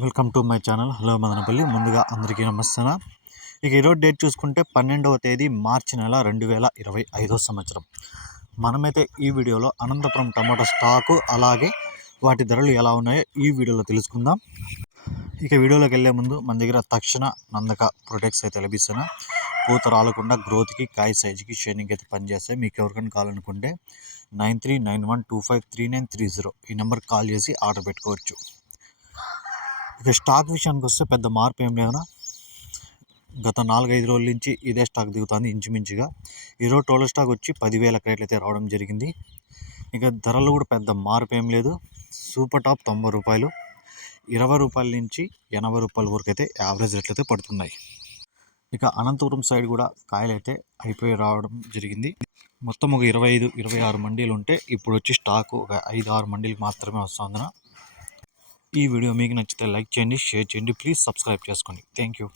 Welcome to my channel. Hello Madanapalle. ముందుగా అందరికీ నమస్తే ఇక ఈరోజు డేట్ చూసుకుంటే పన్నెండవ తేదీ మార్చి నెల రెండు వేల ఇరవై ఐదో సంవత్సరం. మనమైతే ఈ వీడియోలో అనంతపురం టమాటా స్టాకు అలాగే వాటి ధరలు ఎలా ఉన్నాయో ఈ వీడియోలో తెలుసుకుందాం. ఇక వీడియోలోకి వెళ్ళే ముందు మన దగ్గర తక్షణ నందక ప్రొడక్ట్స్ అయితే లభిస్తున్నాయి పూత రాలకుండా గ్రోత్కి కాయ సైజుకి షైనింగ్ అయితే పనిచేస్తాయి మీకు ఎవరికైనా కావాలనుకుంటే nine three nine one two five three nine three zero ఈ నెంబర్కి కాల్ చేసి ఆర్డర్ పెట్టుకోవచ్చు. ఇక స్టాక్ విషయానికి వస్తే పెద్ద మార్పు ఏం లేదన్నా. గత నాలుగైదు రోజుల నుంచి ఇదే స్టాక్ దిగుతుంది ఇంచుమించుగా. ఈరోజు టోల్ స్టాక్ వచ్చి పదివేల క్రేట్లు అయితే రావడం జరిగింది. ఇక ధరలు కూడా పెద్ద మార్పు ఏం లేదు. సూపర్ టాప్ తొంభై రూపాయలు ఇరవై రూపాయల నుంచి ఎనభై రూపాయల వరకు అయితే యావరేజ్ రేట్లు అయితే పడుతున్నాయి. ఇక అనంతపురం సైడ్ కూడా కాయలు అయితే అయిపోయి రావడం జరిగింది. మొత్తం ఒక ఇరవై ఐదు ఇరవై ఆరు మండీలు ఉంటే ఇప్పుడు వచ్చి స్టాక్ ఒక ఐదు ఆరు మండీలు మాత్రమే వస్తుందన ఈ వీడియో మీకు నచ్చితే లైక్ చేయండి షేర్ చేయండి ప్లీజ్ సబ్స్క్రైబ్ చేసుకోండి. Thank you.